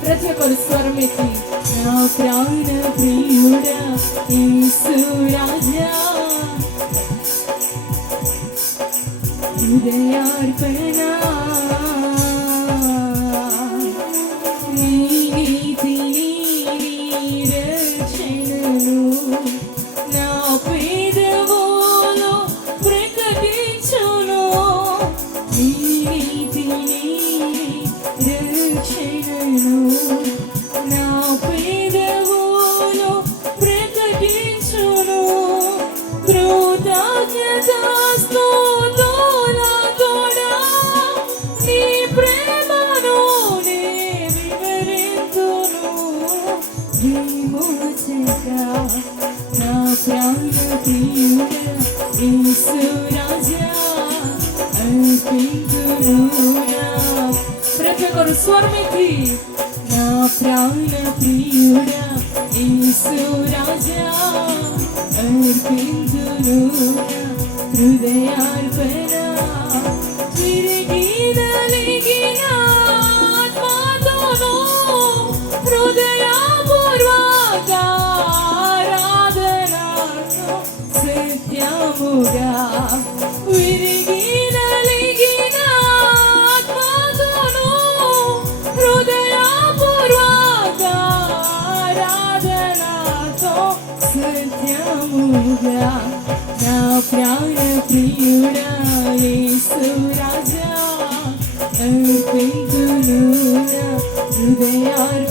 ప్రతి ఒక్కరు స్వరం ఎత్తి నా ప్రాణ ప్రియుడా యేసు రాజా హృదయార్పణ నీ నీతి నీ రక్షణను నా పేదవులో ప్రకటించును నీ నీతి నీ రక్షణను నా పేదవులో ప్రకటించును కృతజ్ఞతాస్తుతులతోడా నీ ప్రేమను నే వివరింతును విమోచక నా ప్రాణ ప్రియుడా యేసు రాజా అర్పింతును ప్రతి ఒక్కరు స్వరమెత్తి నా ప్రాణ ప్రియుడా యేసు రాజా అర్పింతును హృదయార్పణ తిరిగి నలిగిన ఆత్మతోను హృదయపూర్వక ఆరాధనతో సత్యముగా విరిగి నలిగిన ఆత్మతోను హృదయపూర్వక ఆరాధనతో సత్యముగా నా ప్రాణ ప్రియుడా యేసు రాజా అర్పింతును హృదయార్పణ